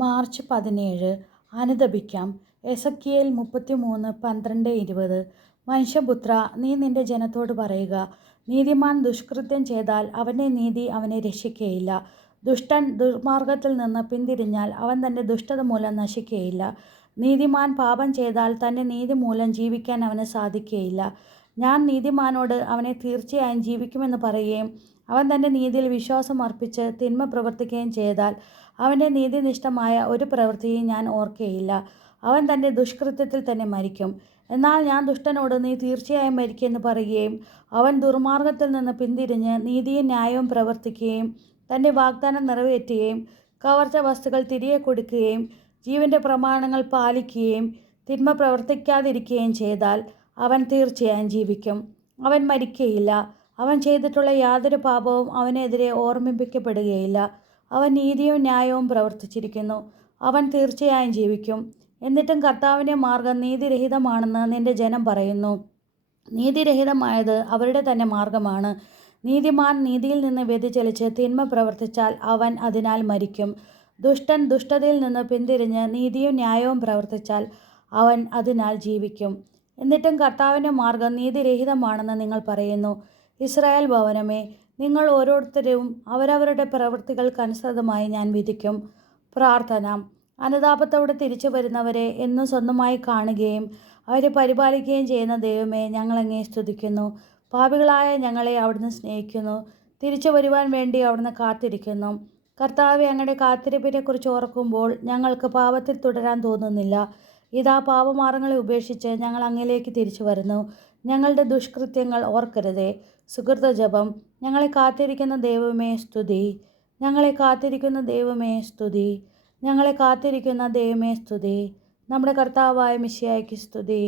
March 17 അനുതപിക്കാം. Ezekiel 33:12-20 മനുഷ്യപുത്രാ, നീ നിന്റെ ജനത്തോട് പറയുക, നീതിമാൻ ദുഷ്കൃത്യം ചെയ്താൽ അവൻ്റെ നീതി അവനെ രക്ഷിക്കുകയില്ല. ദുഷ്ടൻ ദുർമാർഗ്ഗത്തിൽ നിന്ന് പിന്തിരിഞ്ഞാൽ അവൻ തൻ്റെ ദുഷ്ടത മൂലം നശിക്കുകയില്ല. നീതിമാൻ പാപം ചെയ്താൽ തൻ്റെ നീതി മൂലം ജീവിക്കാൻ അവന് സാധിക്കുകയില്ല. ഞാൻ നീതിമാനോട് അവനെ തീർച്ചയായും ജീവിക്കുമെന്ന് പറയുകയും അവൻ തൻ്റെ നീതിയിൽ വിശ്വാസം അർപ്പിച്ച് തിന്മ പ്രവർത്തിക്കുകയും ചെയ്താൽ അവൻ്റെ നീതിനിഷ്ഠമായ ഒരു പ്രവൃത്തിയും ഞാൻ ഓർക്കുകയില്ല. അവൻ തൻ്റെ ദുഷ്കൃത്യത്തിൽ തന്നെ മരിക്കും. എന്നാൽ ഞാൻ ദുഷ്ടനോട് നീ തീർച്ചയായും മരിക്കുമെന്ന് പറയുകയും അവൻ ദുർമാർഗ്ഗത്തിൽ നിന്ന് പിന്തിരിഞ്ഞ് നീതിയും ന്യായവും പ്രവർത്തിക്കുകയും തൻ്റെ വാഗ്ദാനം നിറവേറ്റുകയും കവർച്ച വസ്തുക്കൾ തിരികെ കൊടുക്കുകയും ജീവൻ്റെ പ്രമാണങ്ങൾ പാലിക്കുകയും തിന്മ പ്രവർത്തിക്കാതിരിക്കുകയും ചെയ്താൽ അവൻ തീർച്ചയായും ജീവിക്കും. അവൻ മരിക്കുകയില്ല. അവൻ ചെയ്തിട്ടുള്ള യാതൊരു പാപവും അവനെതിരെ ഓർമ്മിപ്പിക്കപ്പെടുകയില്ല. അവൻ നീതിയും ന്യായവും പ്രവർത്തിച്ചിരിക്കുന്നു. അവൻ തീർച്ചയായും ജീവിക്കും. എന്നിട്ടും കർത്താവിൻ്റെ മാർഗം നീതിരഹിതമാണെന്ന് നിന്റെ ജനം പറയുന്നു. നീതിരഹിതമായത് അവരുടെ തന്നെ മാർഗമാണ്. നീതിമാൻ നീതിയിൽ നിന്ന് വ്യതിചലിച്ച് തിന്മ പ്രവർത്തിച്ചാൽ അവൻ അതിനാൽ മരിക്കും. ദുഷ്ടൻ ദുഷ്ടതയിൽ നിന്ന് പിന്തിരിഞ്ഞ് നീതിയും ന്യായവും പ്രവർത്തിച്ചാൽ അവൻ അതിനാൽ ജീവിക്കും. എന്നിട്ടും കർത്താവിൻ്റെ മാർഗം നീതിരഹിതമാണെന്ന് നിങ്ങൾ പറയുന്നു. ഇസ്രായേൽ ഭവനമേ, നിങ്ങൾ ഓരോരുത്തരും അവരവരുടെ പ്രവൃത്തികൾക്കനുസൃതമായി ഞാൻ വിധിക്കും. പ്രാർത്ഥന. അനുതാപത്തോടെ തിരിച്ചു വരുന്നവരെ എന്നും സ്വന്തമായി കാണുകയും അവരെ പരിപാലിക്കുകയും ചെയ്യുന്ന ദൈവമേ, ഞങ്ങളങ്ങേ സ്തുതിക്കുന്നു. പാപികളായ ഞങ്ങളെ അവിടുന്ന് സ്നേഹിക്കുന്നു. തിരിച്ചു വരുവാൻ വേണ്ടി അവിടുന്ന് കാത്തിരിക്കുന്നു. കർത്താവെ, അങ്ങയുടെ കാത്തിരിപ്പിനെക്കുറിച്ച് ഓർക്കുമ്പോൾ ഞങ്ങൾക്ക് പാപത്തിൽ തുടരാൻ തോന്നുന്നില്ല. ഇതാ, പാപമാർഗ്ഗങ്ങളെ ഉപേക്ഷിച്ച് ഞങ്ങൾ അങ്ങിലേക്ക് തിരിച്ചു വരുന്നു. ഞങ്ങളുടെ ദുഷ്കൃത്യങ്ങൾ ഓർക്കരുതേ. സുകൃതജപം. ഞങ്ങളെ കാത്തിരിക്കുന്ന ദൈവമേ സ്തുതി. ഞങ്ങളെ കാത്തിരിക്കുന്ന ദൈവമേ സ്തുതി. ഞങ്ങളെ കാത്തിരിക്കുന്ന ദൈവമേ സ്തുതി. നമ്മുടെ കർത്താവായ മിശിഹായ്ക്ക് സ്തുതി.